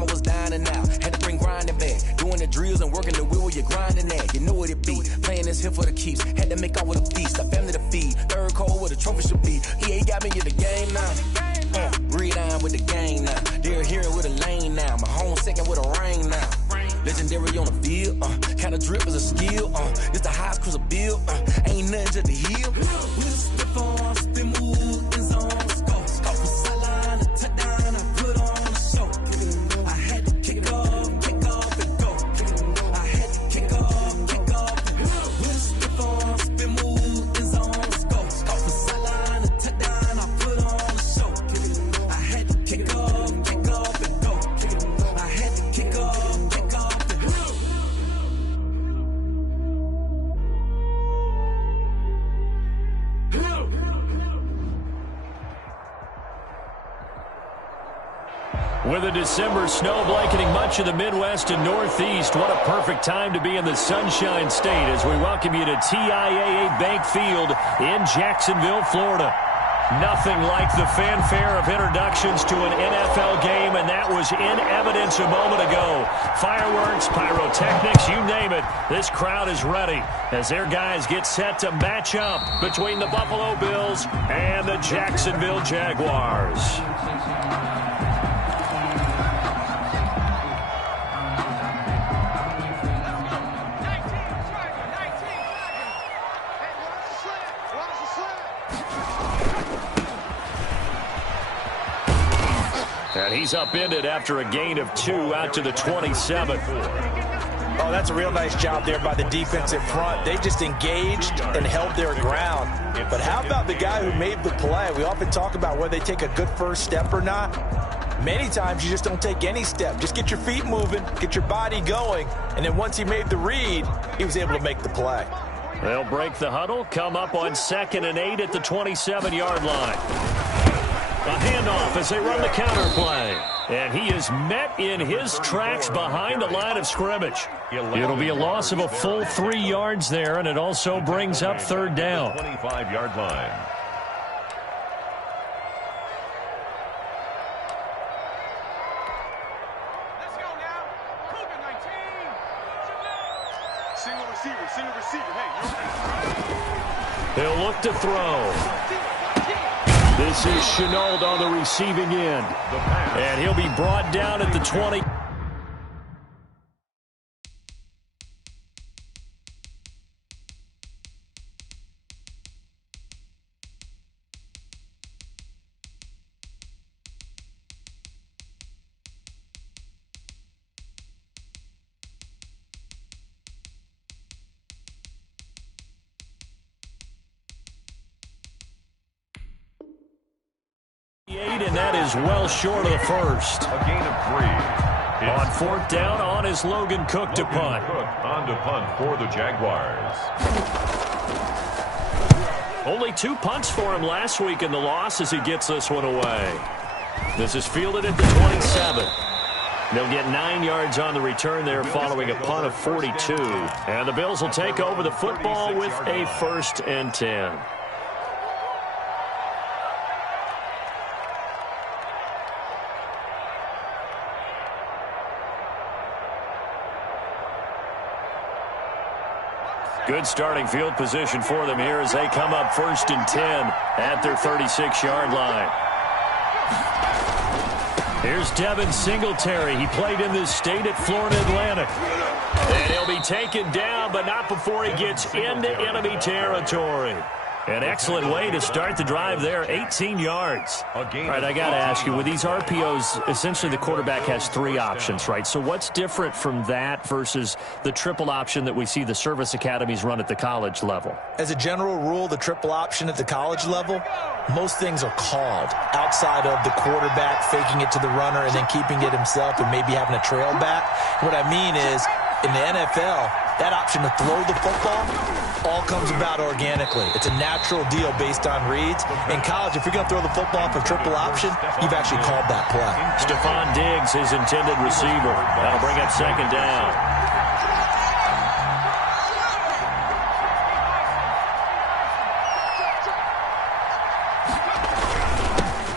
time I was dining out. Had to bring grinding back. Doing the drills and working the wheel where you're grinding at. You know what it be. Playing this here for the keeps. Had to make out with a feast. A family to feed. Third cold where the trophy should be. EA got me in the game now. Read on with the game now. They're hearing with a lane now. My home second with a rain now. Legendary on the field. Kind of drip is a skill. It's the highest cruiser bill. Ain't nothing to the heel. We'll step on, spin move, and zone. Scope for sideline, a touchdown. I put on a show. I had to kick off and go. I had to kick off. We'll step on, spin move, and zone. Scope for sideline, a touchdown. I put on a show. I had to kick off and go. I had to kick off. With a December snow blanketing much of the Midwest and Northeast, what a perfect time to be in the Sunshine State as we welcome you to TIAA Bank Field in Jacksonville, Florida. Nothing like the fanfare of introductions to an NFL game, and that was in evidence a moment ago. Fireworks, pyrotechnics, you name it. This crowd is ready as their guys get set to match up between the Buffalo Bills and the Jacksonville Jaguars. And he's upended after a gain of 2 out to the 27. Oh, that's a real nice job there by the defensive front. They just engaged and held their ground. But how about the guy who made the play? We often talk about whether they take a good first step or not. Many times you just don't take any step. Just get your feet moving, get your body going, and then once he made the read, he was able to make the play. They'll break the huddle, come up on 2nd and 8 at the 27-yard line. A handoff as they run the counter play. And he is met in his tracks behind the line of scrimmage. It'll be a loss of a full 3 yards there, and it also brings up 3rd down. 25-yard line. Let's go now. Cougar 19. Single receiver. Hey, They'll look to throw. This is Chenault on the receiving end. And he'll be brought down at the 20. And that is well short of the first. A gain of 3. On 4th down, on is Logan Cook to punt. On to punt for the Jaguars. Only 2 punts for him last week in the loss as he gets this one away. This is fielded at the 27. They'll get 9 yards on the return there following a punt of 42. And the Bills will take over the football with a 1st and 10. Good starting field position for them here as they come up 1st and 10 at their 36-yard line. Here's Devin Singletary. He played in this state at Florida Atlantic. And he'll be taken down, but not before he gets into enemy territory. An excellent way to start the drive there, 18 yards. All right, I got to ask you, with these RPOs, essentially the quarterback has 3 options, right? So what's different from that versus the triple option that we see the service academies run at the college level? As a general rule, the triple option at the college level, most things are called outside of the quarterback faking it to the runner and then keeping it himself and maybe having a trail back. What I mean is, in the NFL, that option to throw the football all comes about organically. It's a natural deal based on reads. In college, if you're going to throw the football for triple option, you've actually called that play. Stephon Diggs, his intended receiver. That'll bring up 2nd down.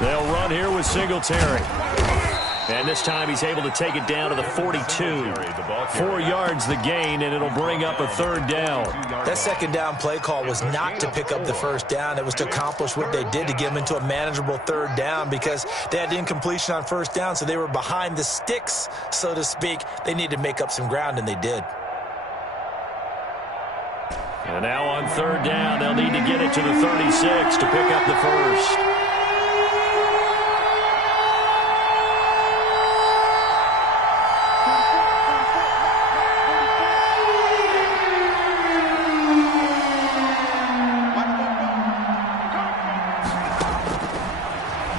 They'll run here with Singletary. And this time he's able to take it down to the 42. 4 yards the gain, and it'll bring up a third down. That second down play call was not to pick up the first down. It was to accomplish what they did, to get them into a manageable third down, because they had incompletion on first down, so they were behind the sticks, so to speak. They needed to make up some ground, and they did. And now on third down, they'll need to get it to the 36 to pick up the first.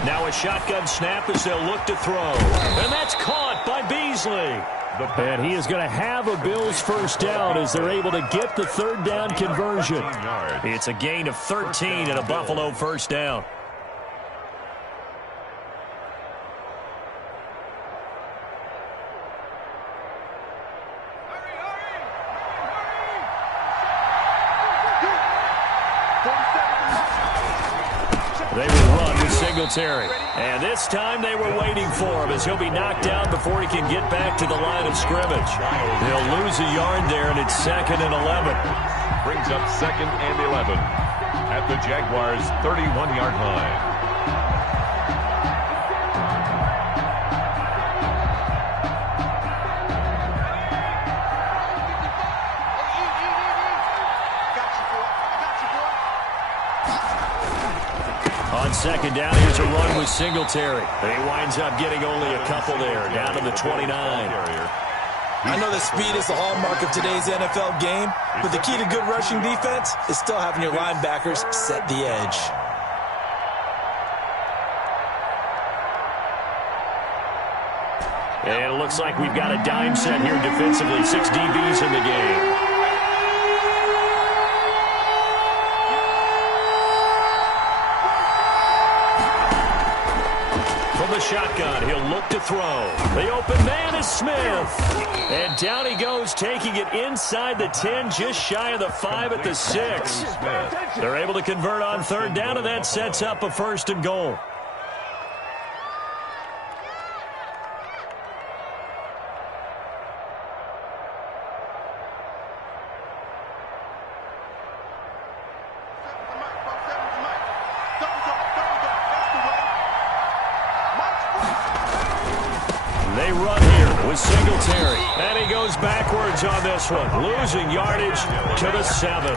Now a shotgun snap as they'll look to throw. And that's caught by Beasley. And he is going to have a Bills first down as they're able to get the third down conversion. It's a gain of 13 and a Buffalo first down. They will run with Singletary. And this time they were waiting for him as he'll be knocked down before he can get back to the line of scrimmage. They'll lose a yard there, and it's 2nd and 11. Brings up 2nd and 11 at the Jaguars' 31-yard line. On second down, here's a run with Singletary. And he winds up getting only a couple there, down to the 29. I know that speed is the hallmark of today's NFL game, but the key to good rushing defense is still having your linebackers set the edge. And it looks like we've got a dime set here defensively. 6 DBs in the game. From the shotgun, he'll look to throw. The open man is Smith. And down he goes, taking it inside the 10, just shy of the 5 at the 6. They're able to convert on third down, and that sets up a 1st and goal. They run here with Singletary. And he goes backwards on this one, losing yardage to the 7.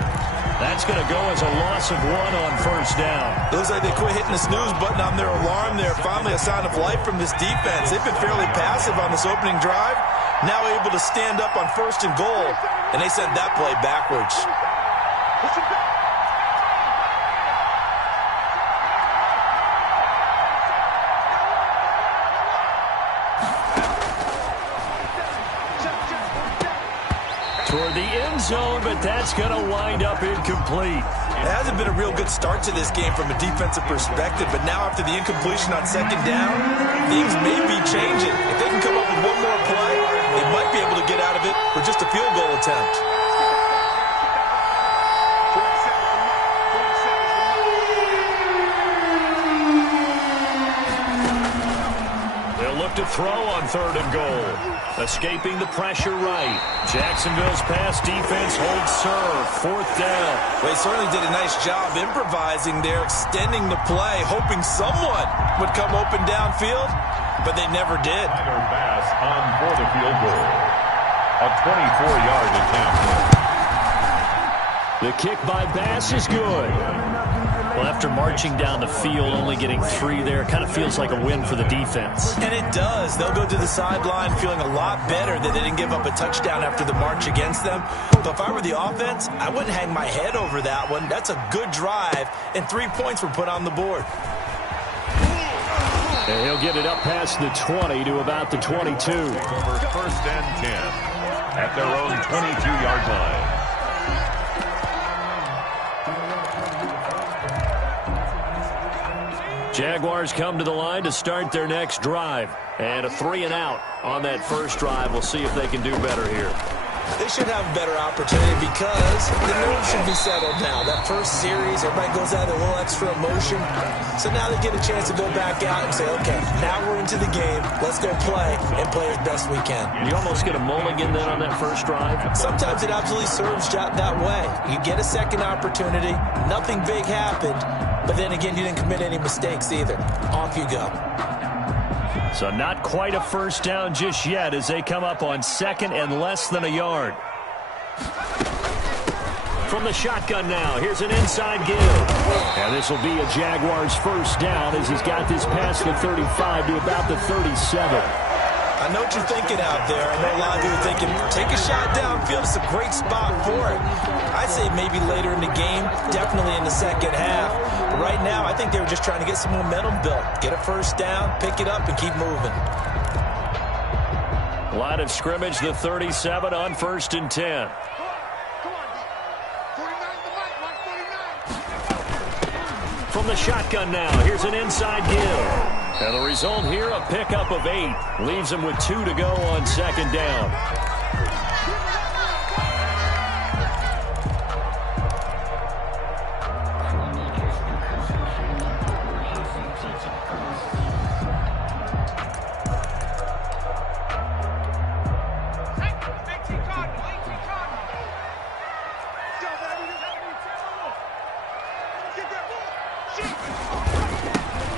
That's going to go as a loss of 1 on first down. It looks like they quit hitting the snooze button on their alarm there. Finally a sign of life from this defense. They've been fairly passive on this opening drive. Now able to stand up on 1st and goal. And they sent that play backwards. Toward the end zone, but that's going to wind up incomplete. It hasn't been a real good start to this game from a defensive perspective, but now after the incompletion on second down, things may be changing. If they can come up with one more play, they might be able to get out of it with just a field goal attempt. They'll look to throw on 3rd and goal. Escaping the pressure right. Jacksonville's pass defense holds serve. 4th down. Well, they certainly did a nice job improvising there, extending the play, hoping someone would come open downfield, but they never did. Pass on for the field goal. A 24-yard attempt. The kick by Bass is good. Well, after marching down the field, only getting 3 there, kind of feels like a win for the defense. And it does. They'll go to the sideline feeling a lot better that they didn't give up a touchdown after the march against them. But if I were the offense, I wouldn't hang my head over that one. That's a good drive, and 3 points were put on the board. And he'll get it up past the 20 to about the 22. Over 1st and 10 at their own 22-yard line. Jaguars come to the line to start their next drive. And a 3 and out on that first drive. We'll see if they can do better here. They should have a better opportunity because the nerves should be settled now. That first series, everybody goes out with a little extra emotion. So now they get a chance to go back out and say, okay, now we're into the game. Let's go play and play as best we can. You almost get a mulligan then on that first drive? Sometimes it absolutely serves that way. You get a second opportunity. Nothing big happened. But then again, you didn't commit any mistakes either. Off you go. So not quite a first down just yet as they come up on second and less than a yard. From the shotgun now, here's an inside give. And this will be a Jaguars first down as he's got this past the 35 to about the 37. I know what you're thinking out there. I know a lot of you are thinking, take a shot downfield. It's a great spot for it. I'd say maybe later in the game, definitely in the second half. But right now, I think they were just trying to get some momentum built. Get a first down, pick it up, and keep moving. Line of scrimmage, the 37 on 1st and 10. From the shotgun now, here's an inside give. And the result here, a pickup of 8. Leaves him with 2 to go on second down.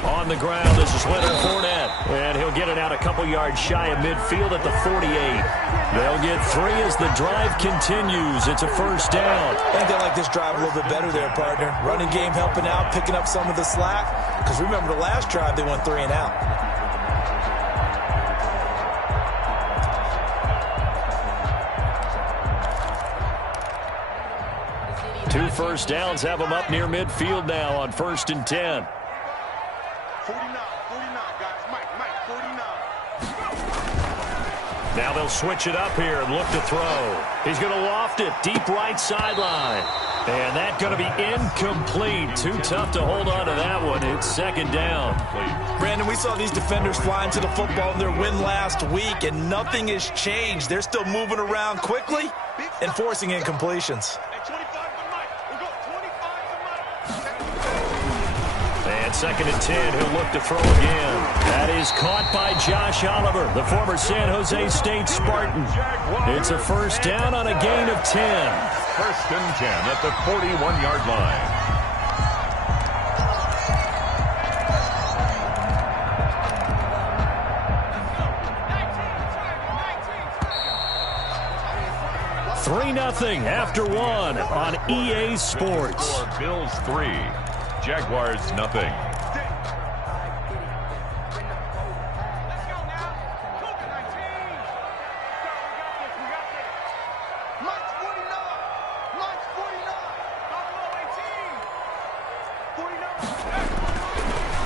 On the ground, this is Leonard Fournette. And he'll get it out a couple yards shy of midfield at the 48. They'll get 3 as the drive continues. It's a first down. I think they like this drive a little bit better there, partner. Running game helping out, picking up some of the slack. Because remember the last drive, they went 3 and out. Two first downs have them up near midfield now on 1st and 10. 49, guys. Mike, 49. Now they'll switch it up here and look to throw. He's going to loft it deep right sideline. And that's going to be incomplete. Too tough to hold on to that one. It's second down. Brandon, we saw these defenders flying to the football in their win last week, and nothing has changed. They're still moving around quickly and forcing incompletions. And 2nd and 10, he'll look to throw again. That is caught by Josh Oliver, the former San Jose State Spartan. It's a first down on a gain of 10. 1st and 10 at the 41-yard line. $3-0 after 1 on EA Sports. Bills 3, Jaguars nothing.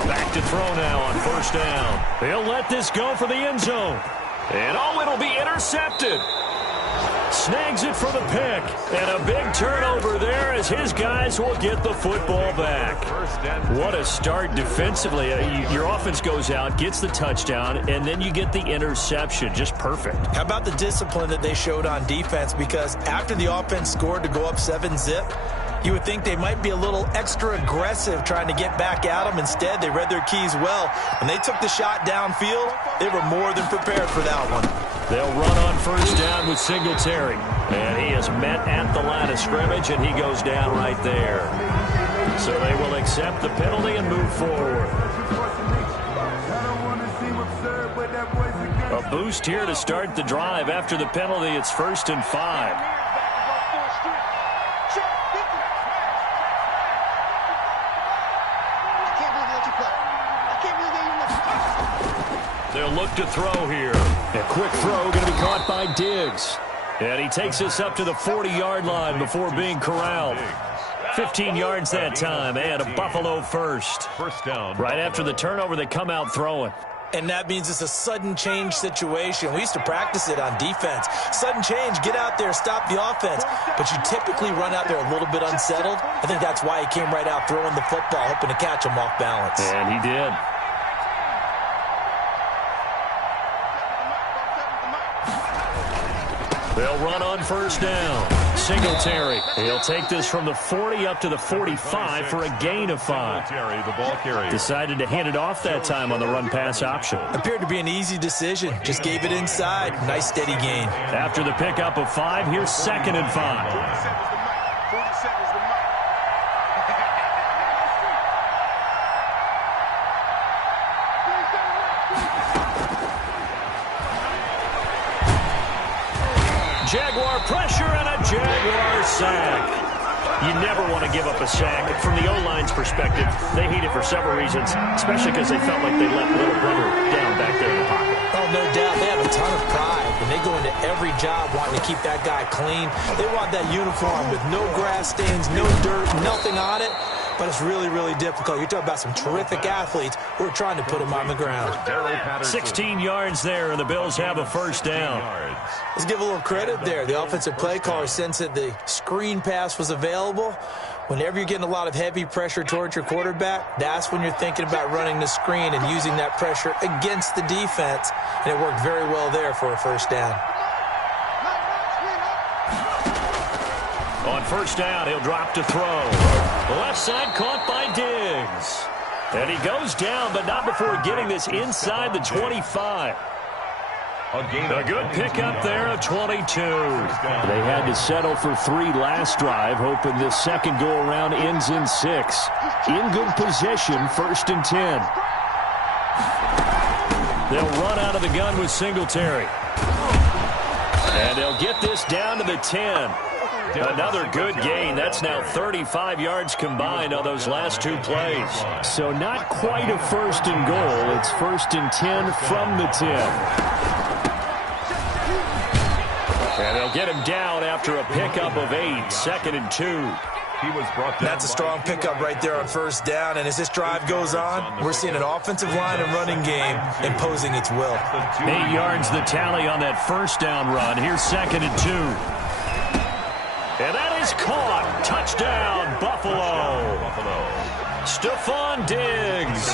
Back to throw now on first down. They'll let this go for the end zone. And it'll be intercepted. Snags it for the pick. And a big turnover there as his guys will get the football back. What a start defensively. Your offense goes out, gets the touchdown, and then you get the interception. Just perfect. How about the discipline that they showed on defense? Because after the offense scored to go up 7-zip, you would think they might be a little extra aggressive trying to get back at them. Instead, they read their keys well. When they took the shot downfield, they were more than prepared for that one. They'll run on first down with Singletary. And he is met at the line of scrimmage, and he goes down right there. So they will accept the penalty and move forward. A boost here to start the drive. After the penalty, it's 1st and 5. They'll look to throw here. A quick throw going to be caught by Diggs. And he takes us up to the 40-yard line before being corralled. 15 yards that time, and a Buffalo first. First down. Right after the turnover, they come out throwing. And that means it's a sudden change situation. We used to practice it on defense. Sudden change, get out there, stop the offense. But you typically run out there a little bit unsettled. I think that's why he came right out throwing the football, hoping to catch him off balance. And he did. They'll run on first down. Singletary. He'll take this from the 40 up to the 45 for a gain of 5. The ball carrier. Decided to hand it off that time on the run-pass option. Appeared to be an easy decision. Just gave it inside. Nice steady gain. After the pickup of 5, here's 2nd and 5. Jaguar pressure and a Jaguar sack. You never want to give up a sack. From the O-line's perspective, they hate it for several reasons, especially because they felt like they let little brother down back there in the pocket. Oh, no doubt. They have a ton of pride, and they go into every job wanting to keep that guy clean. They want that uniform with no grass stains, no dirt, nothing on it. But it's really, really difficult. You're talking about some terrific athletes who are trying to put him on the ground. 16 yards there, and the Bills have a first down. Let's give a little credit there. The offensive play caller sensed that the screen pass was available. Whenever you're getting a lot of heavy pressure towards your quarterback, that's when you're thinking about running the screen and using that pressure against the defense. And it worked very well there for a first down. On first down, he'll drop to throw. The left side caught by Diggs. And he goes down, but not before getting this inside the 25. A good pickup there of 22. They had to settle for 3 last drive, hoping this second go-around ends in 6. In good possession, 1st and 10. They'll run out of the gun with Singletary. And they'll get this down to the 10. Another good gain. That's now 35 yards combined on those last 2 plays. So not quite a 1st and goal. It's 1st and 10 from the 10. And they'll get him down after a pickup of 8. 2nd and 2. That's a strong pickup right there on first down. And as this drive goes on, we're seeing an offensive line and running game imposing its will. 8 yards the tally on that first down run. Here's 2nd and 2. And that is caught. Touchdown, Buffalo. Stephon Diggs,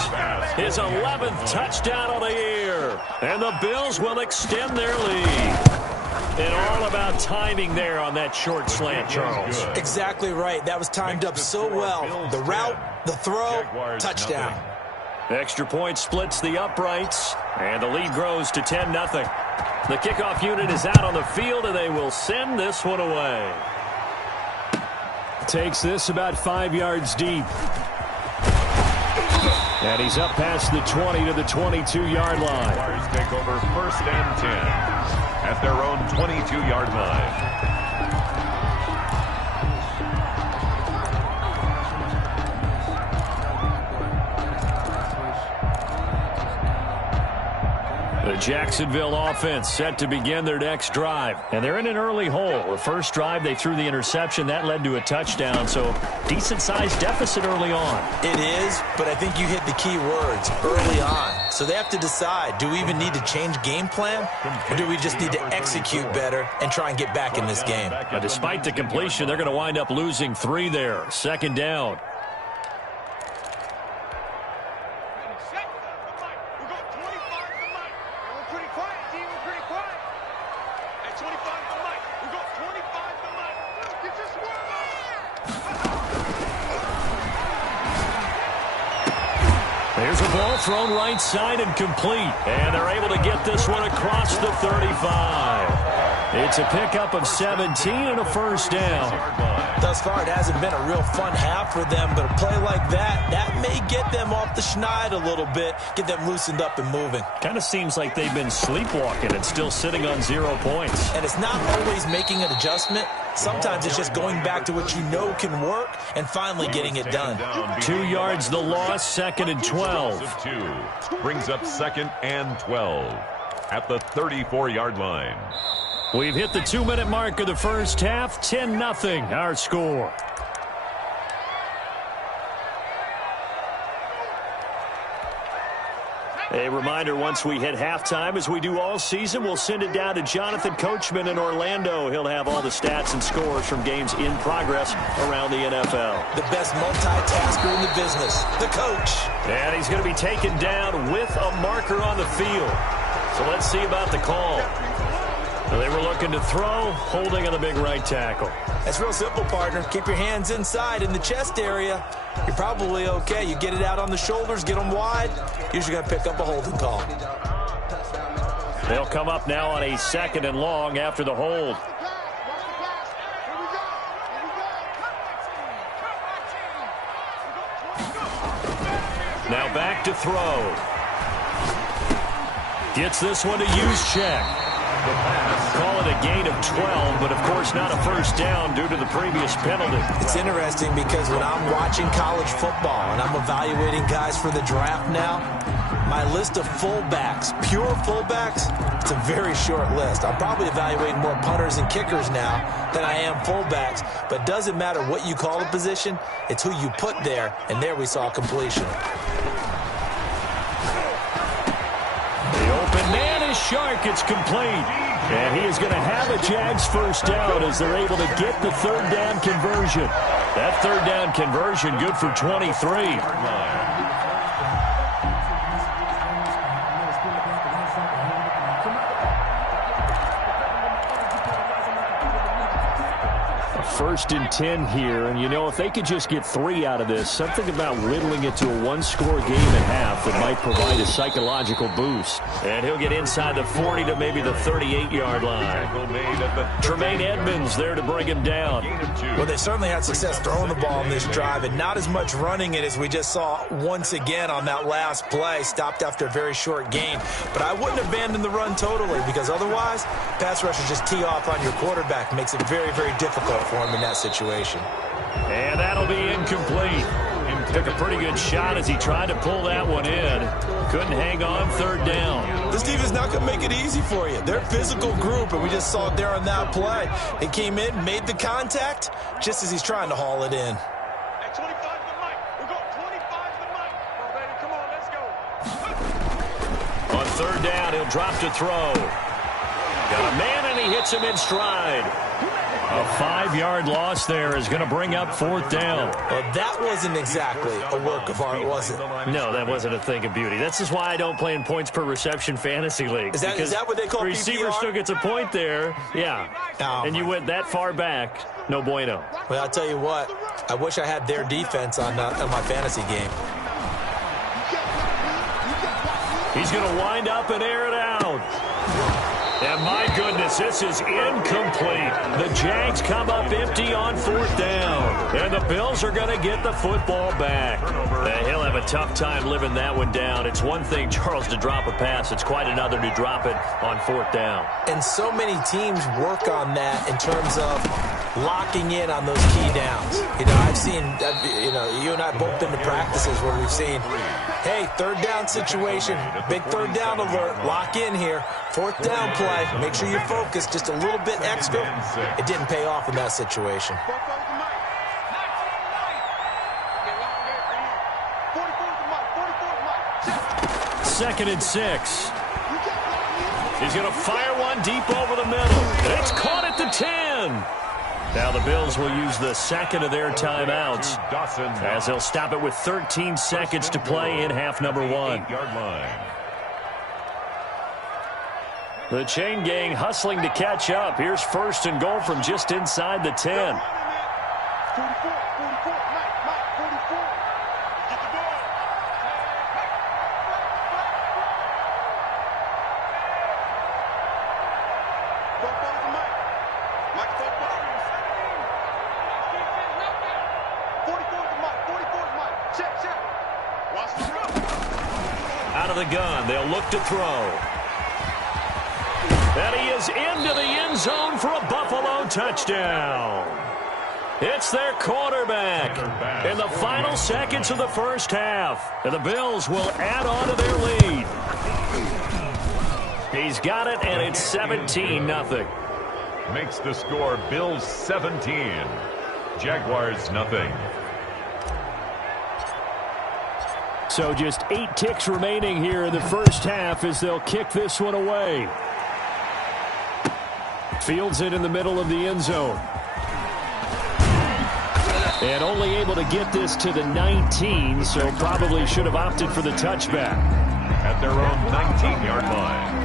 his 11th touchdown of the year. And the Bills will extend their lead. And all about timing there on that short slant, Charles. Exactly right. That was timed up so well. The route, the throw, touchdown. Extra point splits the uprights, and the lead grows to 10-0. The kickoff unit is out on the field, and they will send this one away. Takes this about 5 yards deep. And he's up past the 20 to the 22-yard line. Jaguars take over 1st and 10 at their own 22-yard line. The Jacksonville offense set to begin their next drive. And they're in an early hole. The first drive, they threw the interception. That led to a touchdown. So decent-sized deficit early on. It is, but I think you hit the key words, early on. So they have to decide, do we even need to change game plan? Or do we just need to execute better and try and get back in this game? But despite the completion, they're going to wind up losing 3 there. 2nd down. There's a ball thrown right side and complete. And they're able to get this one across the 35. It's a pickup of 17 and a first down. Thus far, it hasn't been a real fun half for them, but a play like that may get them off the schneid a little bit, get them loosened up and moving. Kind of seems like they've been sleepwalking and still sitting on 0 points. And it's not always making an adjustment. Sometimes it's just going back to what you know can work and finally getting it done. 2 yards the loss, 2nd and 12. Brings up 2nd and 12 at the 34-yard line. We've hit the 2-minute mark of the first half. 10-0 our score. A reminder, once we hit halftime, as we do all season, we'll send it down to Jonathan Coachman in Orlando. He'll have all the stats and scores from games in progress around the NFL. The best multitasker in the business, the coach. And he's going to be taken down with a marker on the field. So let's see about the call. They were looking to throw, holding on the big right tackle. That's real simple, partner. Keep your hands inside in the chest area. You're probably okay. You get it out on the shoulders, get them wide. Usually going to pick up a holding call. They'll come up now on a 2nd and long after the hold. Now back to throw. Gets this one to use check. Call it a gain of 12, but of course not a first down due to the previous penalty. It's interesting because when I'm watching college football and I'm evaluating guys for the draft now, my list of fullbacks, pure fullbacks, it's a very short list. I'm probably evaluating more punters and kickers now than I am fullbacks, but it doesn't matter what you call the position, it's who you put there, and there we saw completion. Shark, it's complete. And he is going to have a Jags first down as they're able to get the 3rd down conversion. That 3rd down conversion good for 23. First and 10 here, and you know, if they could just get 3 out of this, something about whittling it to a 1-score game at half that might provide a psychological boost. And he'll get inside the 40 to maybe the 38-yard line. Tremaine Edmonds there to bring him down. Well, they certainly had success throwing the ball in this drive, and not as much running it as we just saw once again on that last play, stopped after a very short gain. But I wouldn't abandon the run totally, because otherwise, pass rushers just tee off on your quarterback. It makes it very, very difficult for him in that situation. And that'll be incomplete. Took a pretty good shot as he tried to pull that one in. Couldn't hang on 3rd down. This defense is not going to make it easy for you. They're a physical group, and we just saw it there on that play. They came in, made the contact, just as he's trying to haul it in. At 25 to Mike. We got 25 to Mike. Oh, baby, come on, let's go. On 3rd down, he'll drop to throw. Got a man, and he hits him in stride. A 5-yard loss there is going to bring up 4th down. Well, that wasn't exactly a work of art, was it? No, that wasn't a thing of beauty. This is why I don't play in points per reception fantasy leagues. Is that what they call receiver PPR? still gets a point there. Yeah. Oh, and you went that far back. No bueno. Well, I'll tell you what. I wish I had their defense on my fantasy game. He's going to wind up and air it out. And my goodness, this is incomplete. The Jags come up empty on 4th down. And the Bills are going to get the football back. He'll have a tough time living that one down. It's one thing, Charles, to drop a pass. It's quite another to drop it on 4th down. And so many teams work on that in terms of locking in on those key downs. You know, I've seen, you and I both been to practices where we've seen, hey, 3rd down situation, big 3rd down alert, lock in here, 4th down play, make sure you're focused just a little bit extra. It didn't pay off in that situation. 2nd and 6. He's going to fire one deep over the middle. It's caught at the 10. Now the Bills will use the 2nd of their timeouts as they'll stop it with 13 seconds to play in half number 1. The chain gang hustling to catch up. Here's 1st and goal from just inside the 10. 44, 44, Mike, 44. Get the ball. Football to Mike. Mike, football. 44 to Mike, 44 to Mike. Check. Watch the run. Out of the gun, they'll look to throw. And he is into the end zone for a Buffalo touchdown. It's their quarterback in the final seconds of the first half. And the Bills will add on to their lead. He's got it, and it's 17-0. Makes the score Bills 17, Jaguars nothing. So just 8 ticks remaining here in the first half as they'll kick this one away. Fields it in the middle of the end zone. And only able to get this to the 19, so probably should have opted for the touchback. At their own 19-yard line.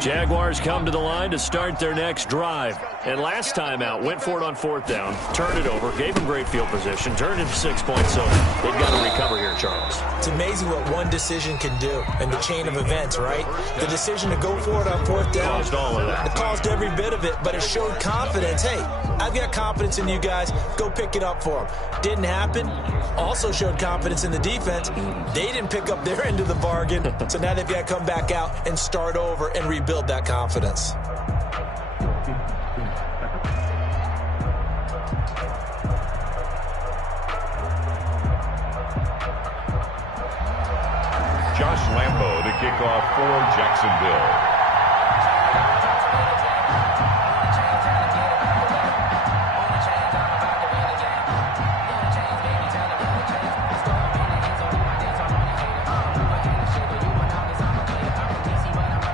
Jaguars come to the line to start their next drive. And last time out, went for it on 4th down, turned it over, gave him great field position, turned it 6 points, so they've got to recover here, Charles. It's amazing what one decision can do in the chain of events, right? The decision to go for it on 4th down. Caused all of that. It caused every bit of it, but it showed confidence. Hey, I've got confidence in you guys. Go pick it up for them. Didn't happen. Also showed confidence in the defense. They didn't pick up their end of the bargain, so now they've got to come back out and start over and rebuild that confidence. Josh Lambo to kick off for Jacksonville.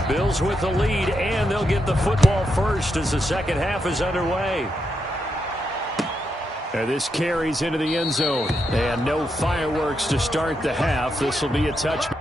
Bills with the lead, and they'll get the football first as the second half is underway. And this carries into the end zone. And no fireworks to start the half. This will be a touchback.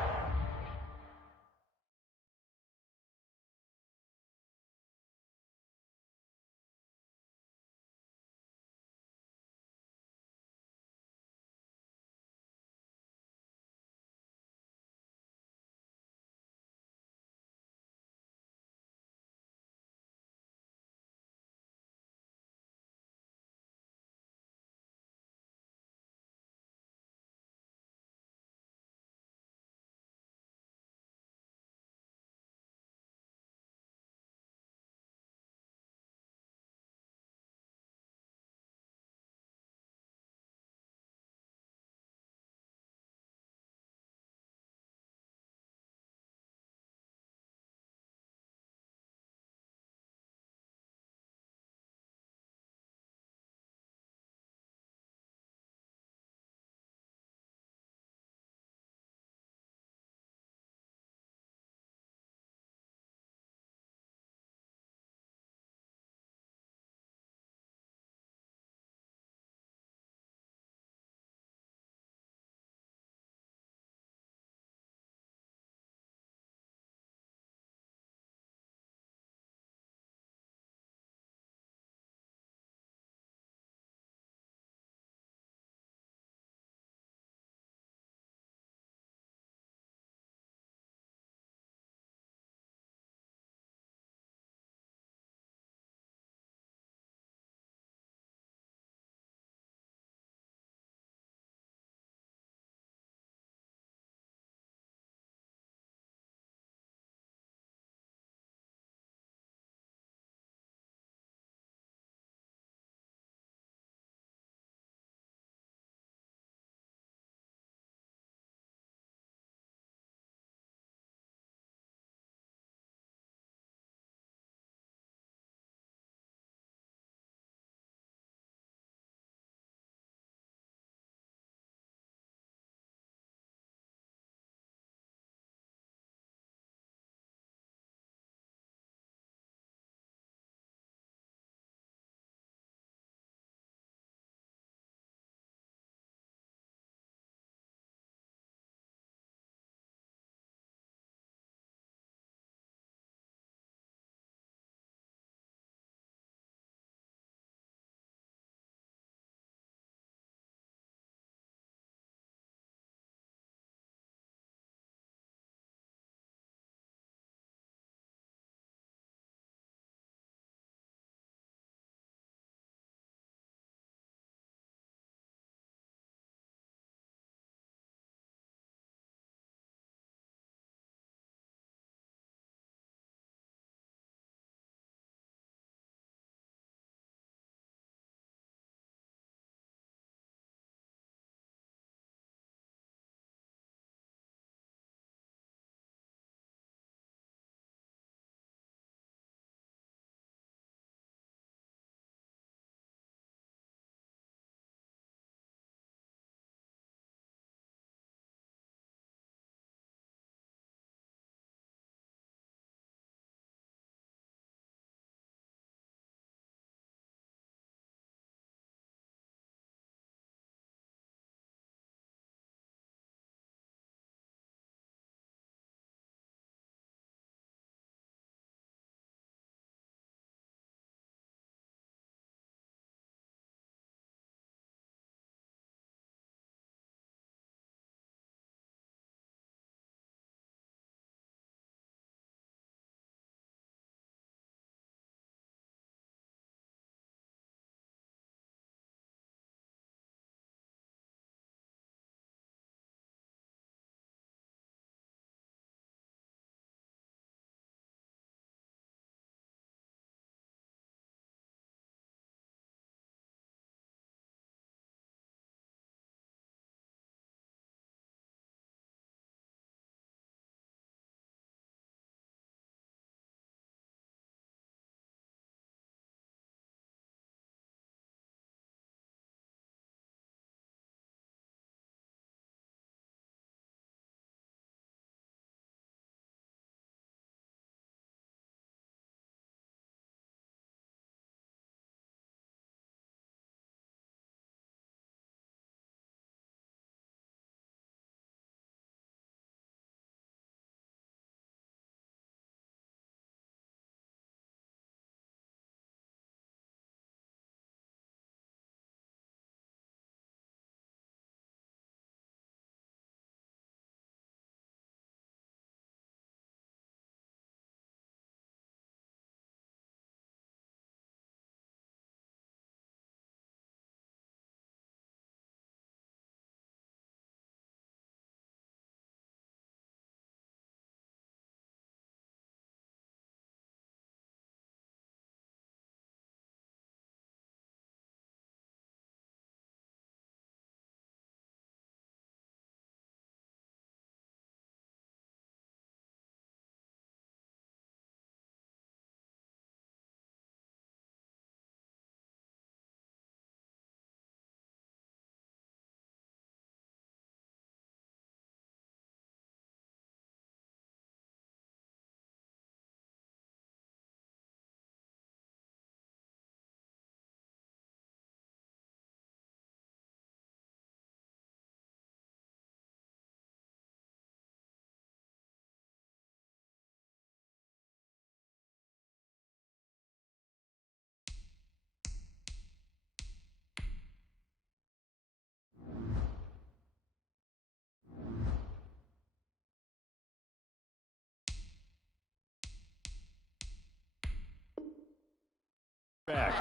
Back.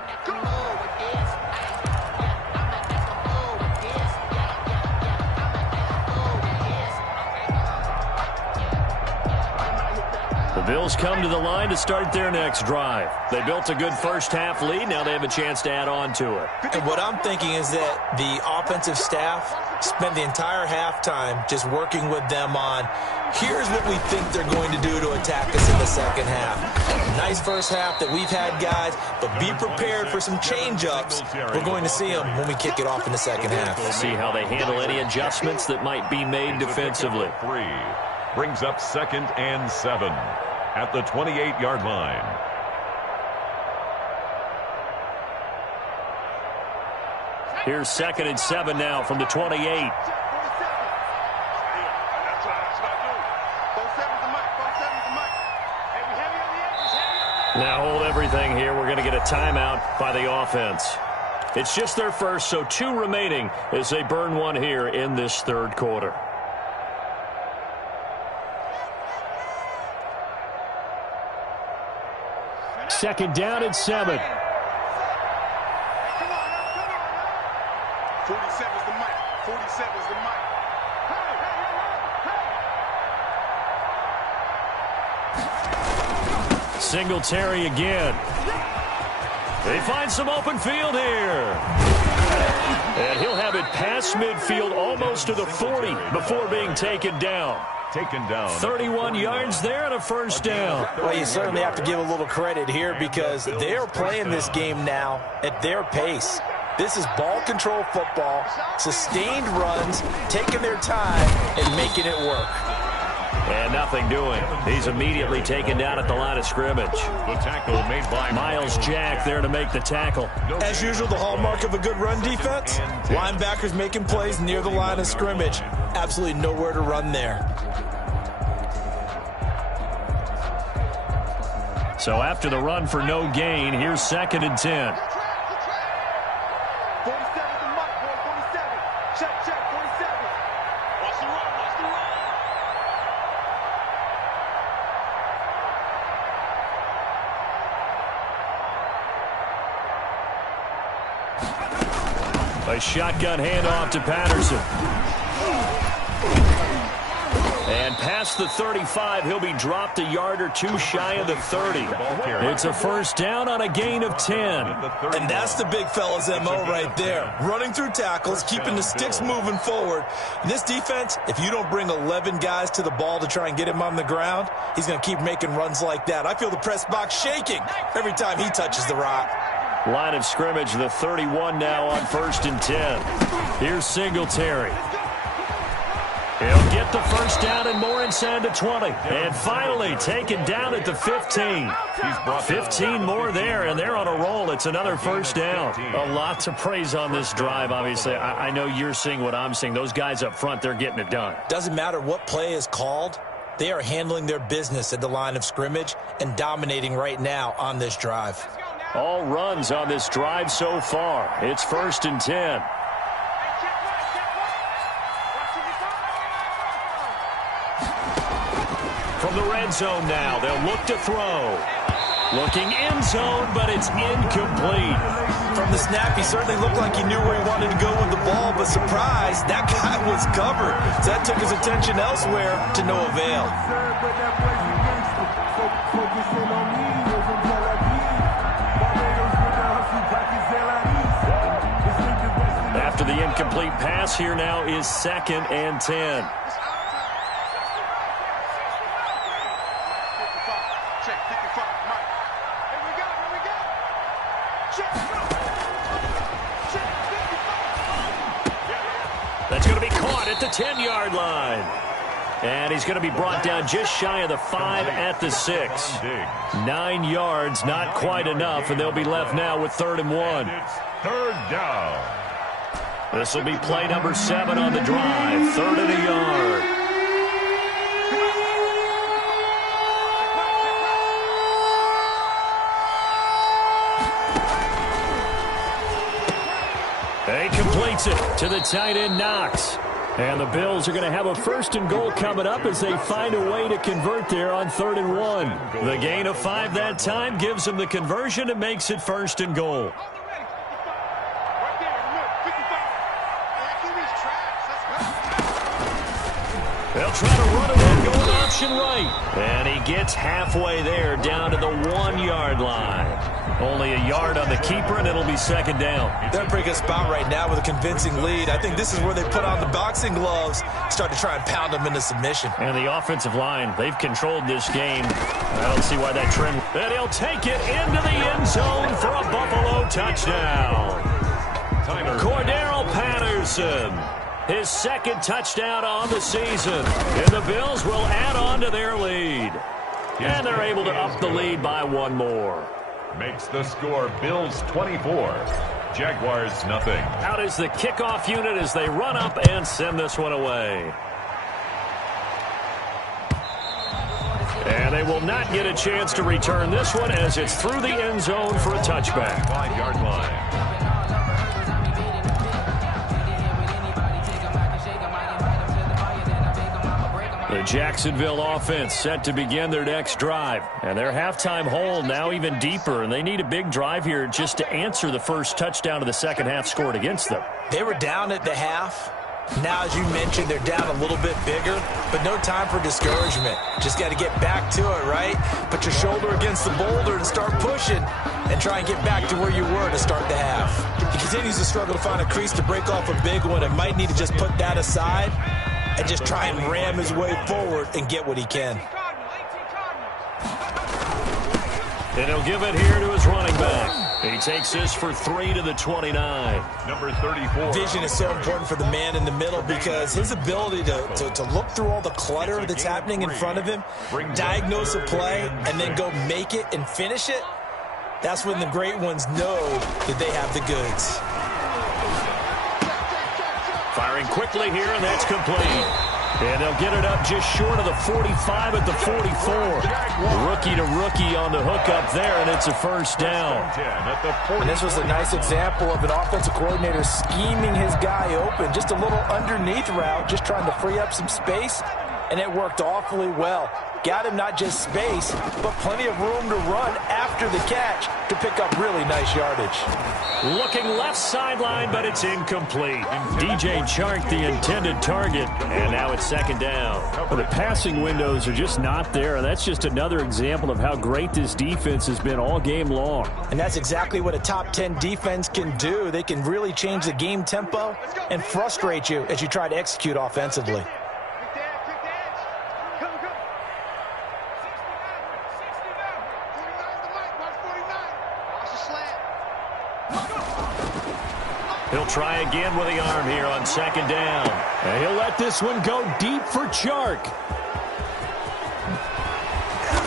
The Bills come to the line to start their next drive. They built a good first-half lead. Now they have a chance to add on to it. And what I'm thinking is that the offensive staff spent the entire halftime just working with them on, here's what we think they're going to do to attack us in the second half. Nice first half that we've had, guys, but be prepared for some change-ups. We're going to see them when we kick it off in the second half. We'll see how they handle any adjustments that might be made defensively. Brings up 2nd and 7 at the 28-yard line. Here's 2nd and 7 now from the 28. Now hold everything here. We're going to get a timeout by the offense. It's just their first, so 2 remaining as they burn one here in this third quarter. Second down and 7. 47's the mic. 47's the mic. Singletary again. They find some open field here. And he'll have it past midfield almost to the 40 before being taken down. 31 yards there and a first down. Well, you certainly have to give a little credit here because they're playing this game now at their pace. This is ball control football, sustained runs, taking their time and making it work. And nothing doing. He's immediately taken down at the line of scrimmage. The tackle made by Miles Jack there to make the tackle. As usual, the hallmark of a good run defense, linebackers making plays near the line of scrimmage. Absolutely nowhere to run there. So after the run for no gain, here's 2nd and 10. 47's the mic, boy. 47. Check, 47. Watch the run, watch the run. A shotgun handoff to Patterson. And past the 35, he'll be dropped a yard or 2 shy of the 30. It's a first down on a gain of 10. And that's the big fella's MO right there. Running through tackles, keeping the sticks moving forward. In this defense, if you don't bring 11 guys to the ball to try and get him on the ground, he's going to keep making runs like that. I feel the press box shaking every time he touches the rock. Line of scrimmage, the 31 now on 1st and 10. Here's Singletary. He'll get the first down and more inside the 20. And finally taken down at the 15. 15 more there, and they're on a roll. It's another first down. A lot to praise on this drive, obviously. I know you're seeing what I'm seeing. Those guys up front, they're getting it done. Doesn't matter what play is called. They are handling their business at the line of scrimmage and dominating right now on this drive. All runs on this drive so far. It's 1st and 10. From the red zone now, they'll look to throw. Looking end zone, but it's incomplete. From the snap, he certainly looked like he knew where he wanted to go with the ball, but surprise, that guy was covered. So that took his attention elsewhere to no avail. After the incomplete pass, here now is 2nd and 10. That's going to be caught at the 10-yard line. And he's going to be brought down just shy of the 5 at the 6. 9 yards, not quite enough, and they'll be left now with 3rd and 1. Third down. This will be play number 7 on the drive. 3rd and a yard. He completes it to the tight end, Knox. And the Bills are going to have a 1st and goal coming up as they find a way to convert there on 3rd and 1. The gain of 5 that time gives them the conversion and makes it 1st and goal. They'll try to run it in, going option right. And he gets halfway there, down to the 1-yard line. Only a yard on the keeper, and it'll be 2nd down. They're in a pretty good spot right now with a convincing lead. I think this is where they put on the boxing gloves, start to try and pound them into submission. And the offensive line, they've controlled this game. I don't see why that trend. And he'll take it into the end zone for a Buffalo touchdown. Cordero Patterson, his 2nd touchdown on the season. And the Bills will add on to their lead. And they're able to up the lead by 1 more. Makes the score Bills 24, Jaguars nothing. Out is the kickoff unit as they run up and send this one away. And they will not get a chance to return this one as it's through the end zone for a touchback. 5-yard line. The Jacksonville offense set to begin their next drive. And their halftime hole now even deeper. And they need a big drive here just to answer the first touchdown of the second half scored against them. They were down at the half. Now, as you mentioned, they're down a little bit bigger. But no time for discouragement. Just got to get back to it, right? Put your shoulder against the boulder and start pushing. And try and get back to where you were to start the half. He continues to struggle to find a crease to break off a big one and might need to just put that aside and just try and ram his way forward and get what he can. And he'll give it here to his running back. He takes this for 3 to the 29. Number 34. Vision is so important for the man in the middle because his ability to look through all the clutter that's happening in front of him, diagnose a play, and then go make it and finish it, that's when the great ones know that they have the goods. Firing quickly here, and that's complete. And they'll get it up just short of the 45 at the 44. Rookie to rookie on the hook up there, and it's a 1st down. And this was a nice example of an offensive coordinator scheming his guy open. Just a little underneath route, just trying to free up some space, and it worked awfully well. Got him not just space, but plenty of room to run after the catch to pick up really nice yardage. Looking left sideline, but it's incomplete. DJ Chark, the intended target, and now it's 2nd down. Well, the passing windows are just not there, and that's just another example of how great this defense has been all game long. And that's exactly what a top 10 defense can do. They can really change the game tempo and frustrate you as you try to execute offensively. He'll try again with the arm here on 2nd down. And he'll let this one go deep for Chark.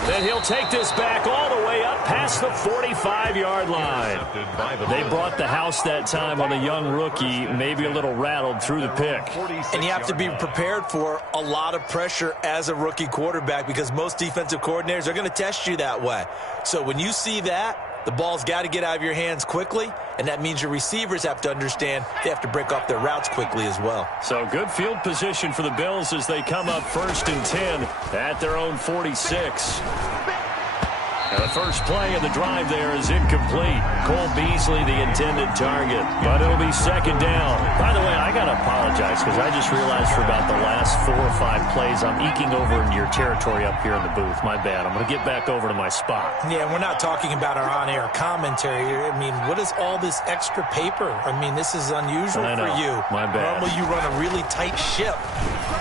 Then he'll take this back all the way up past the 45-yard line. They brought the house that time on the young rookie, maybe a little rattled through the pick. And you have to be prepared for a lot of pressure as a rookie quarterback because most defensive coordinators are going to test you that way. So when you see that, the ball's got to get out of your hands quickly, and that means your receivers have to understand they have to break off their routes quickly as well. So good field position for the Bills as they come up 1st and 10 at their own 46. And the first play of the drive there is incomplete. Cole Beasley, the intended target. But it'll be 2nd down. By the way, I got to apologize because I just realized for about the last 4 or 5 plays, I'm eking over into your territory up here in the booth. My bad. I'm going to get back over to my spot. Yeah, we're not talking about our on-air commentary. I mean, what is all this extra paper? I mean, this is unusual for you. My bad. Normally you run a really tight ship.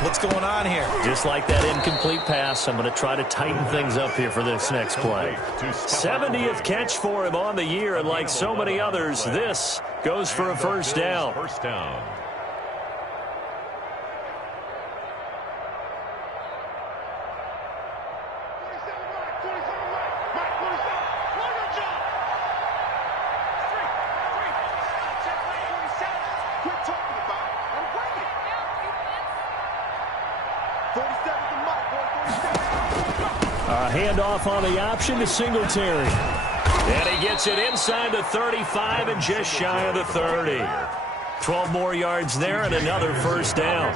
What's going on here? Just like that incomplete pass, I'm going to try to tighten things up here for this next play. 70th catch for him on the year, and like so many others, this goes for a 1st down. 1st down. Handoff on the option to Singletary. And he gets it inside the 35 and just shy of the 30. 12 more yards there and another first down.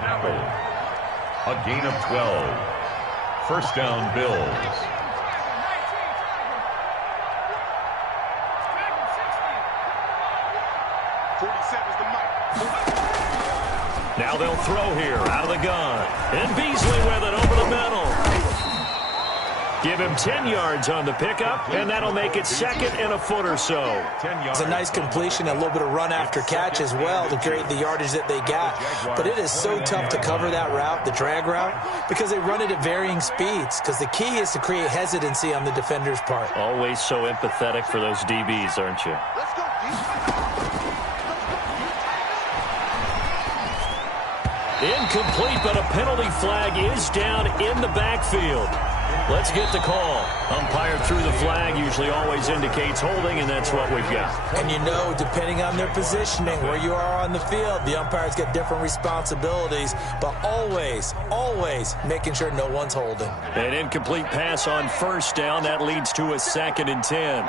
A gain of 12. First down, Bills. Now they'll throw here out of the gun. And Beasley with it over the middle. Give him 10 yards on the pickup, and that'll make it second and a foot or so. It's a nice completion, a little bit of run after catch as well to create the yardage that they got. But it is so tough to cover that route, the drag route, because they run it at varying speeds. Because the key is to create hesitancy on the defender's part. Always so empathetic for those DBs, aren't you? Let's go, Incomplete, but a penalty flag is down in the backfield. Let's get the call. Umpire threw the flag, usually always indicates holding, and that's what we've got. And you know, depending on their positioning, where you are on the field, the umpires get different responsibilities, but always, always making sure no one's holding. An incomplete pass on first down. That leads to a 2nd and 10.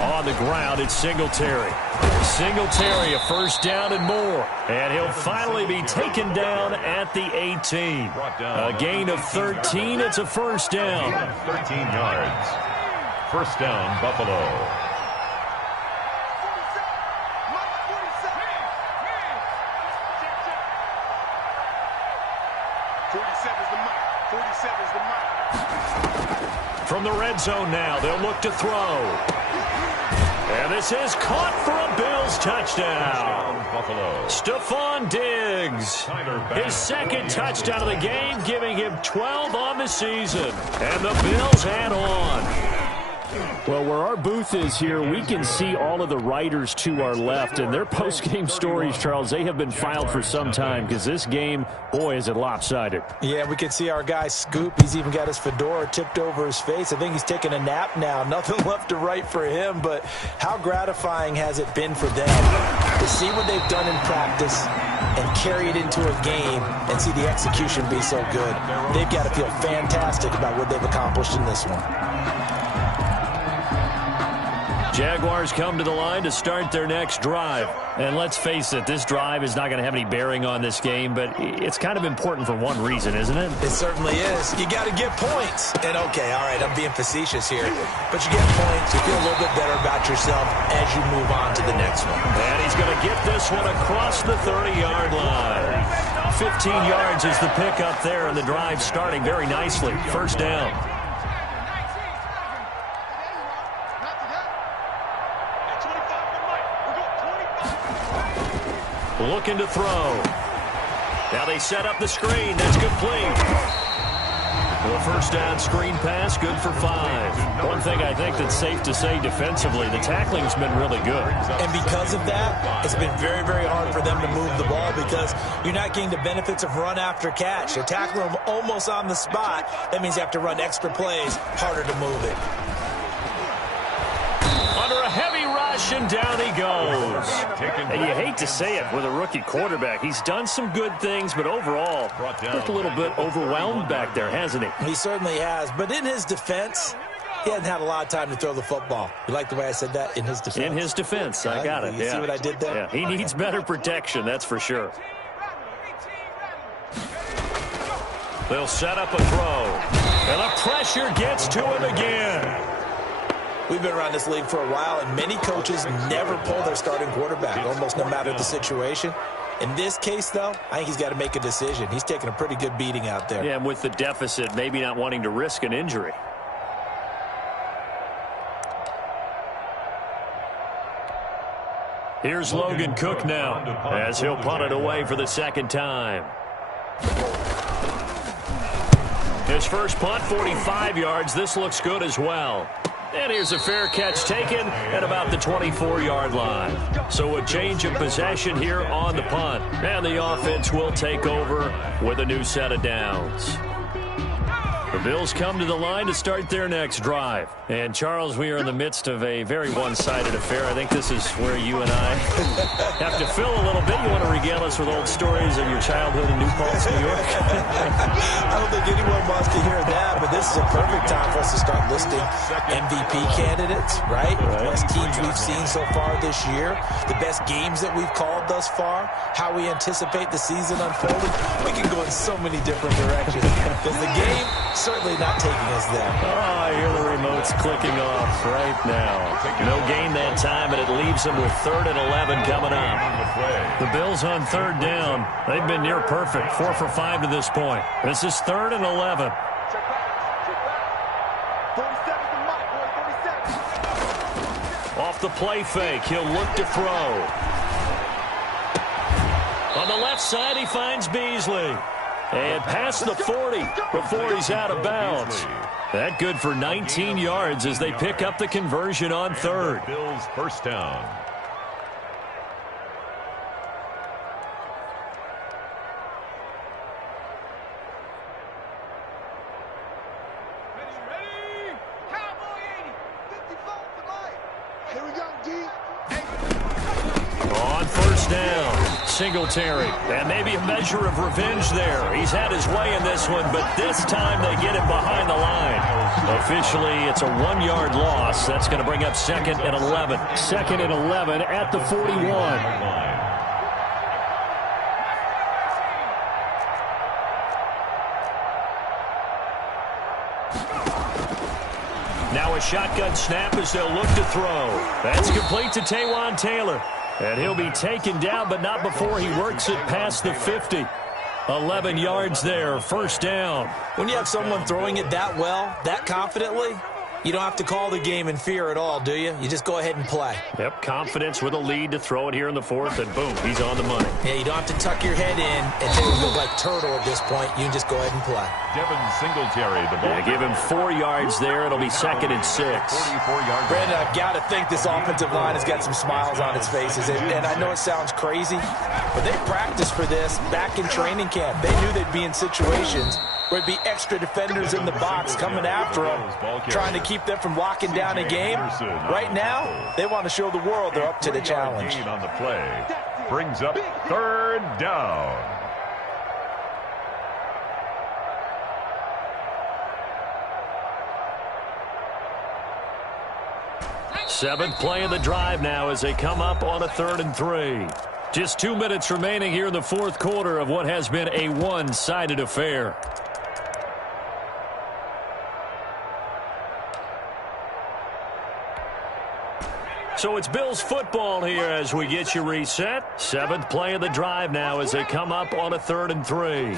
On the ground, it's Singletary. Singletary, a first down and more. And he'll finally be taken down at the 18. A gain of 13. It's a first down. 13 yards. First down, Buffalo. From the red zone now, they'll look to throw. And this is caught for a Bills touchdown. Stephon Diggs, his second touchdown of the game, giving him 12 on the season. And the Bills head on. Well, where our booth is here, we can see all of the writers to our left. And their post-game stories, Charles, they have been filed for some time because this game, boy, is it lopsided. Yeah, we can see our guy Scoop. He's even got his fedora tipped over his face. I think he's taking a nap now. Nothing left to write for him, but how gratifying has it been for them to see what they've done in practice and carry it into a game and see the execution be so good. They've got to feel fantastic about what they've accomplished in this one. Jaguars come to the line to start their next drive. And let's face it, this drive is not going to have any bearing on this game, but it's kind of important for one reason, isn't it? It certainly is. You got to get points. And, okay, all right, I'm being facetious here. But you get points, you feel a little bit better about yourself as you move on to the next one. And he's going to get this one across the 30-yard line. 15 yards is the pickup there, and the drive starting very nicely. First down. Looking to throw. Now they set up the screen. That's complete. The first down screen pass, good for 5. One thing I think that's safe to say defensively, the tackling's been really good. And because of that, it's been very, very hard for them to move the ball because you're not getting the benefits of run after catch. You're tackling them almost on the spot. That means you have to run extra plays, harder to move it. Under a heavy rush, and down he goes. And you hate to say it with a rookie quarterback. He's done some good things, but overall, looked a little bit overwhelmed back there, hasn't he? He certainly has. But in his defense, he hasn't had a lot of time to throw the football. You like the way I said that? In his defense. In his defense. I got it. You see what I did there? Yeah, he needs better protection, that's for sure. They'll set up a throw. And the pressure gets to him again. We've been around this league for a while, and many coaches never pull their starting quarterback, almost no matter the situation. In this case, though, I think he's got to make a decision. He's taking a pretty good beating out there. Yeah, and with the deficit, maybe not wanting to risk an injury. Here's Logan Cook now, as he'll punt it away for the second time. His first punt, 45 yards. This looks good as well. And here's a fair catch taken at about the 24-yard line. So a change of possession here on the punt. And the offense will take over with a new set of downs. The Bills come to the line to start their next drive. And, Charles, we are in the midst of a very one-sided affair. I think this is where you and I have to fill a little bit. You want to regale us with old stories of your childhood in New Paltz, New York? I don't think anyone wants to hear that, but this is a perfect time for us to start listing MVP candidates, right? The best teams we've seen so far this year, the best games that we've called thus far, how we anticipate the season unfolding. We can go in so many different directions because the game certainly not taking us there. Oh, I hear the remote's clicking off right now. No gain that time, and it leaves them with 3rd and 11 coming up. The Bills on 3rd down. They've been near perfect, 4 for 5 to this point. This is 3rd and 11. Off the play fake, he'll look to throw. On the left side, he finds Beasley. And past the 40 before he's out of bounds. That good for 19 yards as they pick up the conversion on 3rd. Bills first down. Ready? Cowboy 80. 54 to life. Here we go, D. On 1st down, Singletary. And maybe a measure of revenge there. He's had his way in this one, but this time they get him behind the line. Officially, it's a 1-yard loss. That's going to bring up 2nd and 11. 2nd and 11 at the 41. Now a shotgun snap as they'll look to throw. That's complete to Taywan Taylor. And he'll be taken down, but not before he works it past the 50. 11 yards there, 1st down. When you have someone throwing it that well, that confidently, you don't have to call the game in fear at all, do you? You just go ahead and play. Yep, confidence with a lead to throw it here in the 4th, and boom, he's on the money. Yeah, you don't have to tuck your head in and take a look like turtle at this point. You can just go ahead and play. Devin Singletary, the ball. Yeah, give him 4 yards there. It'll be 2nd and 6. 44 yards. Brandon, I've got to think this offensive line has got some smiles on its faces. And I know it sounds crazy, but they practiced for this back in training camp. They knew they'd be in situations where it'd be extra defenders in the box coming after them, trying to keep them from locking down a game. Right now, they want to show the world they're up to the challenge. On the play brings up 3rd down. Seventh play of the drive now as they come up on a 3rd and 3. Just 2 minutes remaining here in the 4th quarter of what has been a one-sided affair. So it's Bills football here as we get you reset. 7th play of the drive now as they come up on a 3rd and 3.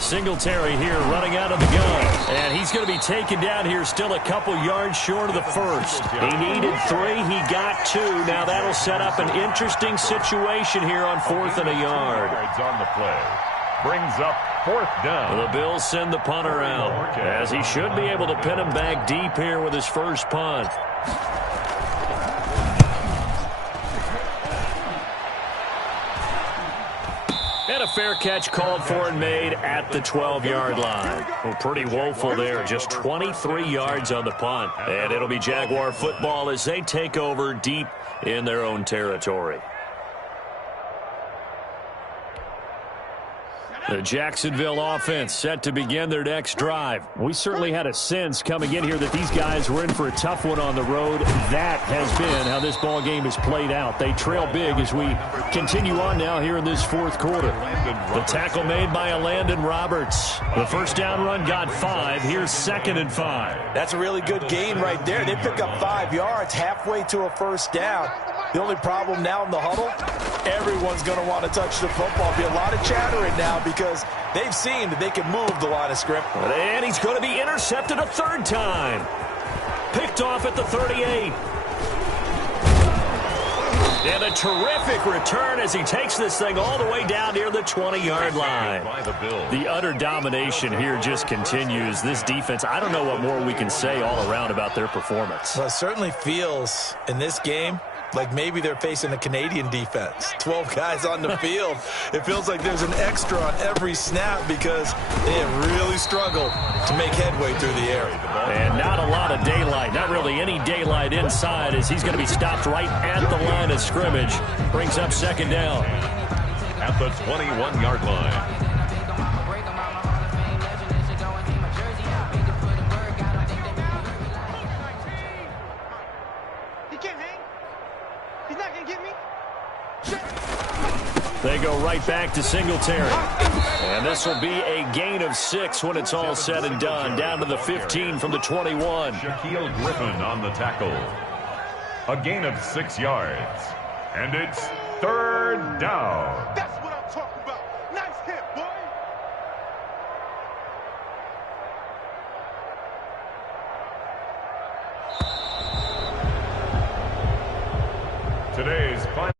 Singletary here running out of the gun. And he's going to be taken down here still a couple yards short of the 1st. He needed 3. He got 2. Now that'll set up an interesting situation here on 4th and a yard. On the play brings up 4th down. The Bills send the punter out as he should be able to pin him back deep here with his first punt. And a fair catch called for and made at the 12-yard line. Well, pretty woeful there. Just 23 yards on the punt. And it'll be Jaguar football as they take over deep in their own territory. The Jacksonville offense set to begin their next drive. We certainly had a sense coming in here that these guys were in for a tough one on the road. That has been how this ball game is played out. They trail big as we continue on now here in this 4th quarter. The tackle made by Landon Roberts. The first down run got 5. Here's 2nd and 5. That's a really good gain right there. They pick up 5 yards halfway to a 1st down. The only problem now in the huddle, everyone's going to want to touch the football. Be a lot of chattering now because they've seen that they can move the line of scrimmage. And he's going to be intercepted a 3rd time. Picked off at the 38. And a terrific return as he takes this thing all the way down near the 20-yard line. The utter domination here just continues. This defense, I don't know what more we can say all around about their performance. Well, it certainly feels in this game like maybe they're facing a Canadian defense. 12 guys on the field. It feels like there's an extra on every snap because they have really struggled to make headway through the air. And not a lot of daylight, not really any daylight inside, as he's going to be stopped right at the line of scrimmage. Brings up second down. At the 21-yard line. They go right back to Singletary. And this will be a gain of 6 when it's all said and done. Down to the 15 from the 21. Shaquille Griffin on the tackle. A gain of 6 yards. And it's third down. That's what I'm talking about. Nice hit, boy. Today's final.